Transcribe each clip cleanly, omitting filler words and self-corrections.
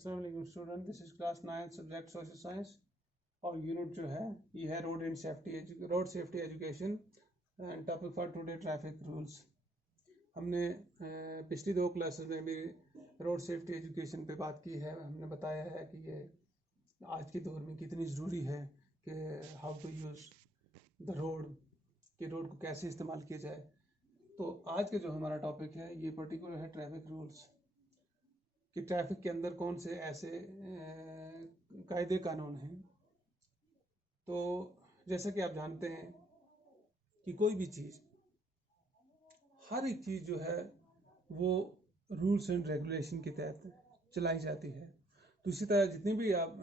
अस्सलाम वालेकुम student, this is class 9 subject social science और यूनिट जो है ये है road safety education and topic for today traffic rules. हमने पिछली दो क्लासेस में भी रोड सेफ्टी एजुकेशन पे बात की है। हमने बताया है कि ये आज के दौर में कितनी ज़रूरी है कि how to use the road, कि रोड को कैसे इस्तेमाल किया जाए। तो आज का जो हमारा टॉपिक है ये पर्टिकुलर है ट्रैफिक रूल्स, कि ट्रैफिक के अंदर कौन से ऐसे कायदे कानून हैं। तो जैसा कि आप जानते हैं कि कोई भी चीज़, हर एक चीज़ जो है वो रूल्स एंड रेगुलेशन के तहत चलाई जाती है। तो इसी तरह जितनी भी आप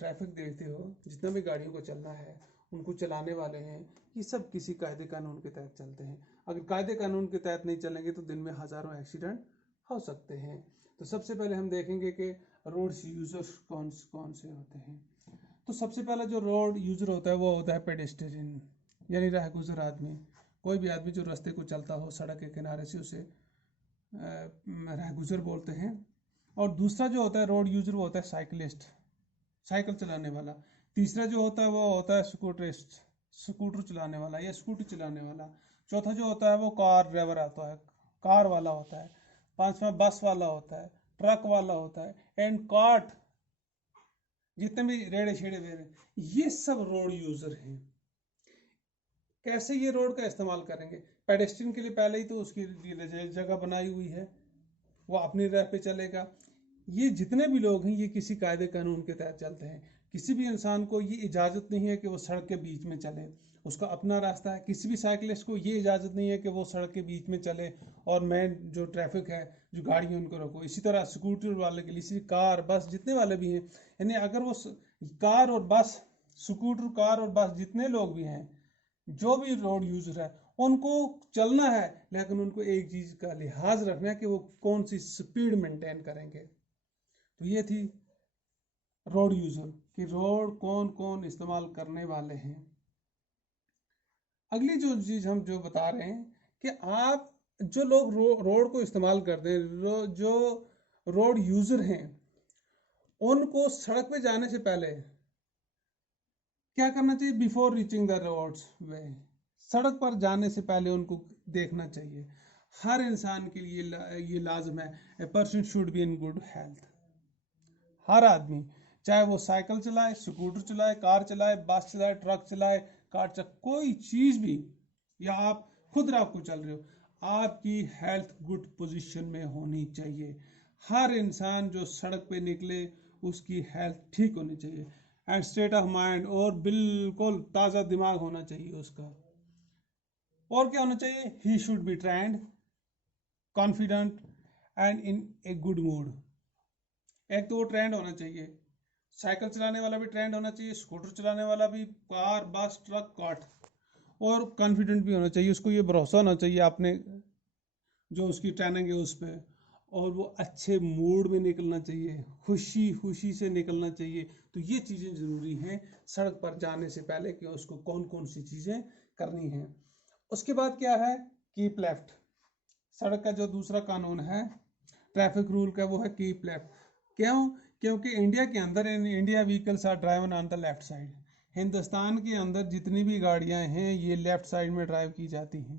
ट्रैफिक देखते हो, जितना भी गाड़ियों को चलना है, उनको चलाने वाले हैं, ये सब किसी कायदे कानून के तहत चलते हैं। अगर कायदे कानून के तहत नहीं चलेंगे तो दिन में हज़ारों एक्सीडेंट हो सकते हैं। तो सबसे पहले हम देखेंगे कि रोड यूजर्स कौन से होते हैं। तो सबसे पहला जो रोड यूजर होता है वो होता है पेडेस्ट्रियन, यानी राहगुजर आदमी। कोई भी आदमी जो रास्ते को चलता हो सड़क के किनारे से, उसे राहगुजर बोलते हैं। और दूसरा जो होता है रोड यूजर वो होता है साइकिलिस्ट, साइकिल चलाने वाला। तीसरा जो होता है वो होता है स्कूटरिस्ट, स्कूटर चलाने वाला या स्कूटी चलाने वाला। चौथा जो होता है वो कार ड्राइवर आता है, कार वाला होता है। पांचवा बस वाला होता है, ट्रक वाला होता है, एंड कार्ट, जितने भी रेड़े छेड़े वेरे, ये सब रोड यूजर हैं। कैसे ये रोड का इस्तेमाल करेंगे? पेडेस्ट्रियन के लिए पहले ही तो उसकी जगह बनाई हुई है, वो अपनी राह पे चलेगा। ये जितने भी लोग हैं ये किसी कायदे कानून के तहत चलते हैं। किसी भी इंसान को ये इजाज़त नहीं है कि वो सड़क के बीच में चले, उसका अपना रास्ता है। किसी भी साइकिलिस्ट को ये इजाज़त नहीं है कि वो सड़क के बीच में चले और मेन जो ट्रैफिक है, जो गाड़ी है, उनको रोको। इसी तरह स्कूटर वाले के लिए, इसी कार बस जितने वाले भी हैं, यानी अगर वो कार और बस, स्कूटर, कार और बस जितने लोग भी हैं, जो भी रोड यूजर है, उनको चलना है, लेकिन उनको एक चीज़ का लिहाज रखना है कि वो कौन सी स्पीड मेंटेन करेंगे। तो ये थी रोड यूजर, कि रोड कौन कौन इस्तेमाल करने वाले हैं। अगली जो चीज़ हम जो बता रहे हैं कि आप जो लोग रोड को इस्तेमाल करते हैं, जो रोड यूजर हैं, उनको सड़क पे जाने से पहले क्या करना चाहिए? बिफोर रीचिंग द रोड्स वे, सड़क पर जाने से पहले उनको देखना चाहिए। हर इंसान के लिए ये लाजम है, a person should be in good health. हर आदमी, चाहे वो साइकिल चलाए, स्कूटर चलाए, कार चलाए, बस चलाए, ट्रक चलाए, कार चलाए, कोई चीज़ भी, या आप खुद रात को चल रहे हो, आपकी हेल्थ गुड पोजीशन में होनी चाहिए। हर इंसान जो सड़क पे निकले उसकी हेल्थ ठीक होनी चाहिए, एंड स्टेट ऑफ माइंड, और बिल्कुल ताज़ा दिमाग होना चाहिए उसका। और क्या होना चाहिए? He should be trend, confident and in a good mood. एक तो वो ट्रेंड होना चाहिए, साइकिल चलाने वाला भी ट्रेंड होना चाहिए, स्कूटर चलाने वाला भी, कार बस ट्रक कार्ट, और कॉन्फिडेंट भी होना चाहिए। उसको ये भरोसा होना चाहिए आपने जो उसकी ट्रेनिंग है उस पर, और वो अच्छे मूड में निकलना चाहिए, खुशी खुशी से निकलना चाहिए। तो ये चीज़ें ज़रूरी हैं सड़क पर जाने से पहले, कि उसको कौन कौन सी चीज़ें करनी हैं। उसके बाद क्या है? Keep left. सड़क का जो दूसरा कानून है ट्रैफिक रूल का, वो है कीप लेफ्ट। क्यों? क्योंकि इंडिया के अंदर, India vehicles are driven on the left side. Hindustan के अंदर जितनी भी गाड़ियां हैं ये लेफ्ट साइड में ड्राइव की जाती हैं।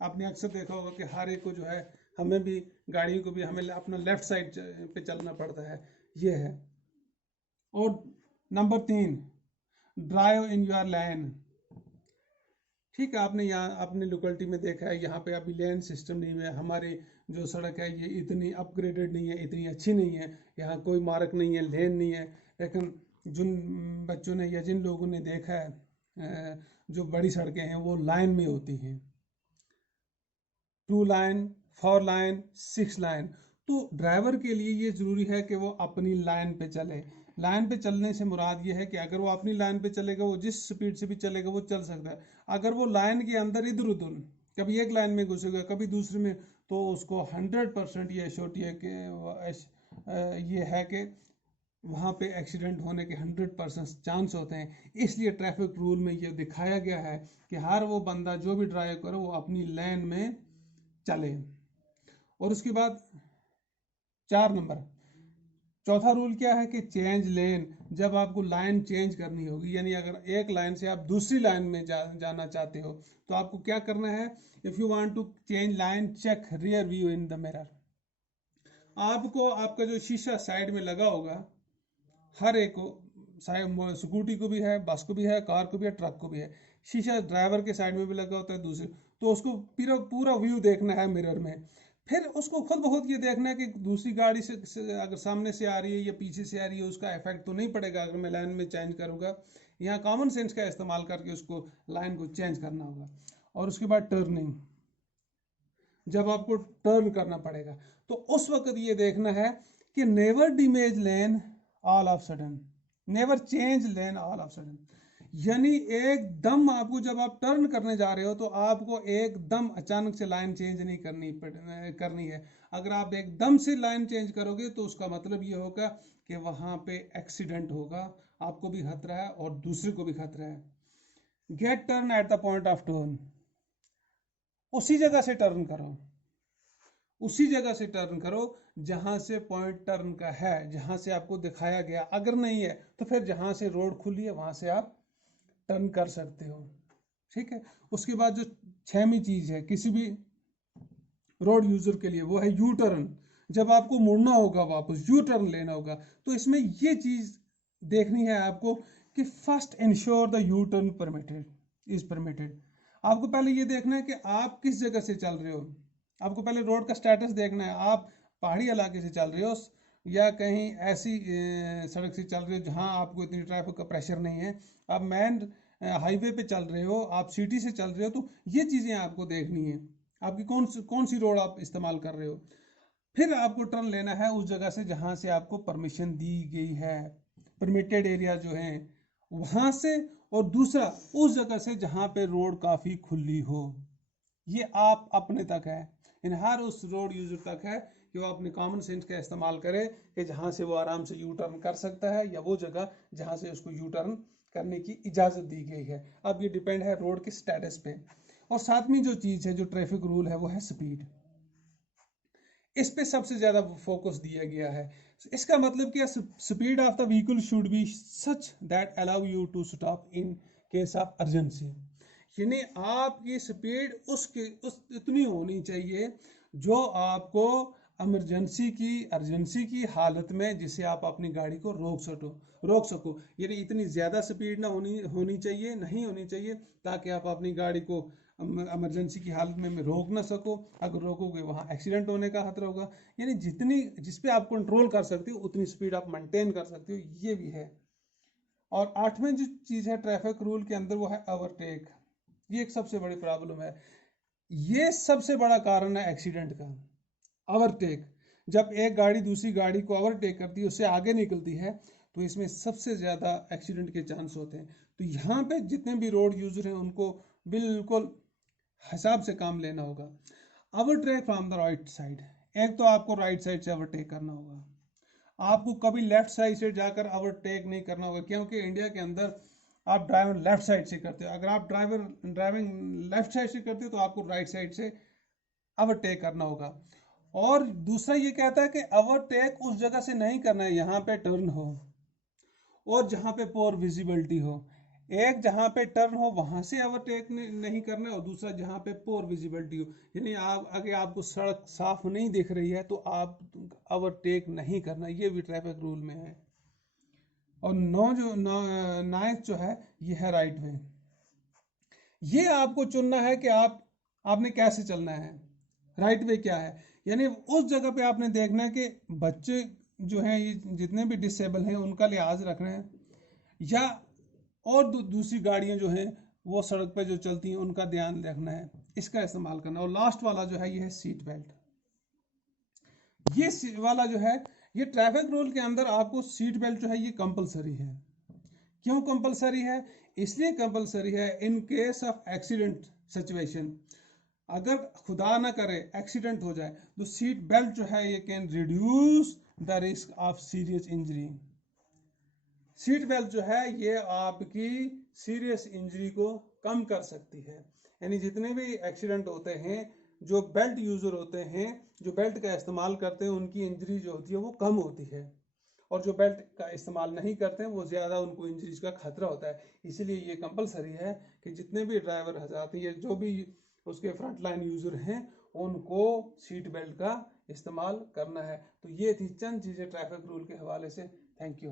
आपने अक्सर देखा होगा कि हर एक को जो है, हमें भी, गाड़ियों को भी, हमें अपना लेफ्ट साइड पे चलना पड़ता है, ये है। और number 3, drive in your lane. ठीक है, आपने यहाँ अपने लोकेलिटी में देखा है, यहाँ पे अभी लेन सिस्टम नहीं है। हमारी जो सड़क है ये इतनी अपग्रेडेड नहीं है, इतनी अच्छी नहीं है, यहाँ कोई मार्ग नहीं है, लेन नहीं है। लेकिन जिन बच्चों ने या जिन लोगों ने देखा है, जो बड़ी सड़कें हैं वो लाइन में होती हैं, 2 लाइन, 4 लाइन, 6 लाइन। तो ड्राइवर के लिए ये ज़रूरी है कि वो अपनी लाइन पे चले। लाइन पे चलने से मुराद ये है कि अगर वो अपनी लाइन पे चलेगा, वो जिस स्पीड से भी चलेगा वो चल सकता है। अगर वो लाइन के अंदर इधर उधर, कभी एक लाइन में घुसेगा, कभी दूसरे में, तो उसको 100% ये एश्योरिटी है कि ये है कि वहाँ पे एक्सीडेंट होने के 100% चांस होते हैं। इसलिए ट्रैफिक रूल में ये दिखाया गया है कि हर वो बंदा जो भी ड्राइव करे वो अपनी लाइन में चले। और उसके बाद 4 नंबर, चौथा रूल क्या है कि चेंज लेन, जब आपको लाइन चेंज करनी होगी, यानी अगर एक लाइन से आप दूसरी लाइन में जाना चाहते हो तो आपको क्या करना है, if you want to change line check rear view in the mirror. आपको आपका जो शीशा साइड में लगा होगा, हर एक को, स्कूटी को भी है, बस को भी है, कार को भी है, ट्रक को भी है, शीशा ड्राइवर के साइड में भी लगा होता है दूसरे, तो उसको पूरा पूरा व्यू देखना है मिरर में। फिर उसको खुद ब खुद ये देखना है कि दूसरी गाड़ी से अगर सामने से आ रही है या पीछे से आ रही है, उसका इफेक्ट तो नहीं पड़ेगा अगर मैं लाइन में चेंज करूँगा। यहाँ कॉमन सेंस का इस्तेमाल करके उसको लाइन को चेंज करना होगा। और उसके बाद टर्निंग, जब आपको टर्न करना पड़ेगा तो उस वक्त ये देखना है कि never damage lane all of sudden, never change lane all of sudden, यानी एकदम आपको जब आप टर्न करने जा रहे हो तो आपको एकदम अचानक से लाइन चेंज नहीं करनी है। अगर आप एकदम से लाइन चेंज करोगे तो उसका मतलब ये होगा कि वहां पे एक्सीडेंट होगा, आपको भी खतरा है और दूसरे को भी खतरा है। Get turn at the point of turn, उसी जगह से टर्न करो, उसी जगह से टर्न करो जहां से पॉइंट टर्न का है, जहां से आपको दिखाया गया। अगर नहीं है तो फिर जहां से रोड खुली है वहां से आप टर्न कर सकते हो। ठीक है। उसके बाद जो छठवीं चीज है किसी भी रोड यूजर के लिए, वो है यू टर्न। जब आपको मुड़ना होगा, वापस यू टर्न लेना होगा, तो इसमें ये चीज देखनी है आपको कि first ensure the U turn permitted is permitted. आपको पहले ये देखना है कि आप किस जगह से चल रहे हो। आपको पहले रोड का स्टेटस देखना है, आप पहाड़ी इलाके से चल रहे हो या कहीं ऐसी सड़क से चल रहे हो जहां आपको इतनी ट्रैफिक का प्रेशर नहीं है, आप मेन हाईवे पे चल रहे हो, आप सिटी से चल रहे हो, तो ये चीजें आपको देखनी है, आपकी कौन सी रोड आप इस्तेमाल कर रहे हो। फिर आपको टर्न लेना है उस जगह से जहां से आपको परमिशन दी गई है, परमिटेड एरिया जो है वहां से, और दूसरा उस जगह से जहां पे रोड काफी खुली हो। ये आप अपने तक है, इन हर उस रोड यूजर तक है कि वो अपने कॉमन सेंस का इस्तेमाल करे कि जहां से वो आराम से यू टर्न कर सकता है, या वो जगह जहां से उसको यू टर्न करने की इजाजत दी गई है। अब ये डिपेंड है रोड के स्टेटस पे। और सातवीं जो चीज है, जो ट्रैफिक रूल है, वो है स्पीड। इस पे सबसे ज्यादा फोकस दिया गया है। इसका मतलब क्या, speed of the vehicle should be such that allow you to stop in case of urgency, यानी आपकी स्पीड उस इतनी होनी चाहिए जो आपको अर्जेंसी की हालत में जिसे आप अपनी गाड़ी को रोक सको। यानी इतनी ज्यादा स्पीड ना होनी चाहिए, नहीं होनी चाहिए, ताकि आप अपनी गाड़ी को इमरजेंसी की हालत में रोक ना सको। अगर रोकोगे वहां एक्सीडेंट होने का खतरा होगा। यानी जिस पे आप कंट्रोल कर सकते हो उतनी स्पीड आप मेंटेन कर सकते हो, ये भी है। और आठवें जो चीज है ट्रैफिक रूल के अंदर, वो है ओवरटेक। ये एक सबसे बड़ी प्रॉब्लम है, ये सबसे बड़ा कारण है एक्सीडेंट का, ओवरटेक। जब एक गाड़ी दूसरी गाड़ी को ओवरटेक करती है, उससे आगे निकलती है, तो इसमें सबसे ज्यादा एक्सीडेंट के चांस होते हैं। तो यहाँ पे जितने भी रोड यूजर हैं उनको बिल्कुल हिसाब से काम लेना होगा। Overtake from the right side, एक तो आपको राइट साइड से ओवरटेक करना होगा, आपको कभी लेफ्ट साइड से जाकर ओवरटेक नहीं करना होगा, क्योंकि इंडिया के अंदर आप ड्राइवर लेफ्ट साइड से करते हो। अगर आप ड्राइविंग लेफ्ट साइड से करते हो तो आपको राइट साइड से ओवरटेक करना होगा। और दूसरा ये कहता है कि ओवरटेक उस जगह से नहीं करना है यहाँ पे टर्न हो और जहाँ पे पोर विजिबिलिटी हो। एक जहाँ पे टर्न हो वहां से ओवरटेक नहीं करना है, और दूसरा जहाँ पे पोर विजिबिलिटी हो, यानी आप अगर आपको सड़क साफ नहीं दिख रही है तो आप ओवरटेक नहीं करना, ये भी ट्रैफिक रूल में है। और नाइन्थ जो है ये है राइट वे। ये आपको चुनना है कि आपने कैसे चलना है। राइट वे क्या है, यानी उस जगह पे आपने देखना है कि बच्चे जो हैं, ये जितने भी डिसेबल हैं उनका लिहाज रखना है, या और दूसरी गाड़ियां जो हैं वो सड़क पे जो चलती हैं उनका ध्यान रखना है, इसका इस्तेमाल करना। और लास्ट वाला जो है ये है सीट बेल्ट। वाला जो है, ये ट्रैफिक रूल के अंदर आपको सीट बेल्ट जो है ये कंपलसरी है। क्यों कंपलसरी है? इसलिए कंपलसरी है इन केस ऑफ एक्सीडेंट सिचुएशन, अगर खुदा ना करे एक्सीडेंट हो जाए तो सीट बेल्ट जो है ये can reduce the risk of serious injury. Seat belt जो है ये आपकी सीरियस इंजरी को कम कर सकती है। यानी जितने भी एक्सीडेंट होते हैं, जो बेल्ट यूजर होते हैं, जो बेल्ट का इस्तेमाल करते हैं, उनकी इंजरी जो होती है वो कम होती है। और जो बेल्ट का इस्तेमाल नहीं करते हैं वो ज़्यादा उनको इंजरीज का खतरा होता है। इसीलिए ये कंपलसरी है कि जितने भी ड्राइवर हजरात हैं, ये जो भी उसके फ्रंट लाइन यूज़र हैं, उनको सीट बेल्ट का इस्तेमाल करना है। तो ये थी चंद चीज़ें ट्रैफिक रूल के हवाले से। Thank you.